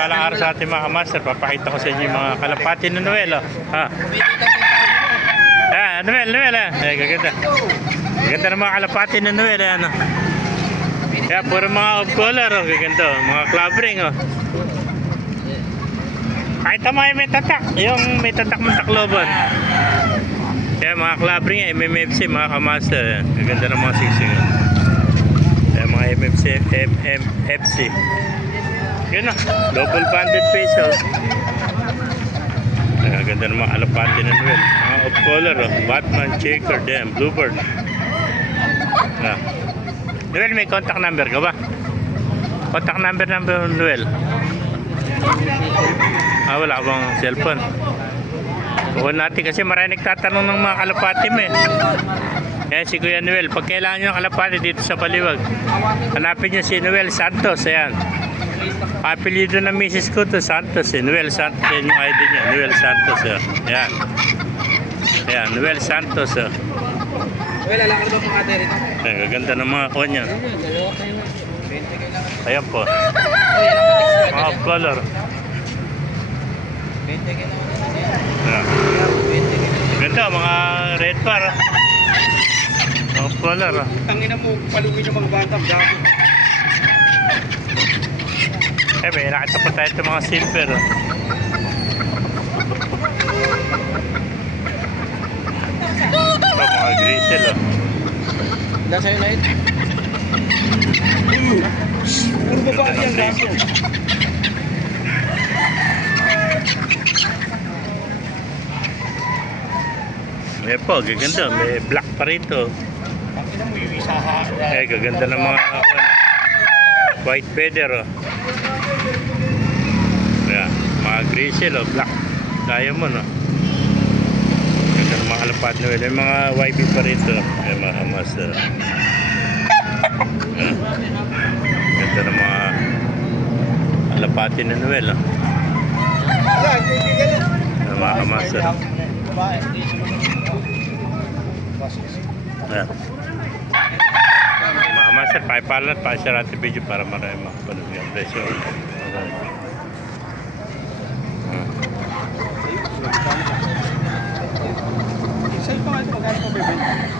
mapagpalang araw sa ating mga master. Papakita ko sa inyo yung mga kalapati ng Noel. Oh. Ha. Noel. Gaganda. Gaganda ng mga kalapati ng Noel. Ano. Kaya puro mga off-color. Oh. Gaganda. Oh. Mga clavering. Oh. Kahit may tatak. Yung may tatak ng takloban. Kaya mga clavering, MMFC, mga kamaster. Gaganda ng mga sigsing. Oh. Kaya mga MMFC. Yun na, double banded pesos. Ang ganda ng mga alapati ng Noel. Mga off-color, oh. Batman, Shaker, Bluebird. Noel, may contact number ka ba? Contact number Noel. Wala ka bang cellphone? Huwag natin kasi marami nagtatanong ng mga kalapati mo eh. Kaya si Kuya Noel, pag kailangan nyo ng kalapati dito sa Baliwag, hanapin nyo si Noel Santos. Ayan. Apelido ng misis ko to Santos eh. Noel Santos. Yan yung ID niya. Noel Santos. Ayan. Ayan. Noel Santos. Noel, alam ko ba mga ate rito? Ayan. Gaganda ng mga konya. Ayan po. Mga off-color. Ayan. Ganda. Mga red bar. Off-color. Tangina mo. Paluwi ng mga batang gabi. May nakita pa tayo ito mga silver. Ito mga grizzle. Nasa yun na ito. Puro babae yan gaso. May po, gaganda. May black pa rito. Tangina mo yung isaha. Gaganda ng mga white feather. Ayan, mga grizzle, black diamond. Ganda ng mga alapat na Noel. May mga YB pa rito. May mga master. Ganda ng mga alapati na Noel. Mga master. Ayan. Mga master, pakipalan at pakishare natin video para marami makapanood ng presyo. Sa'yo pa nga ito, magkano pa bebenta?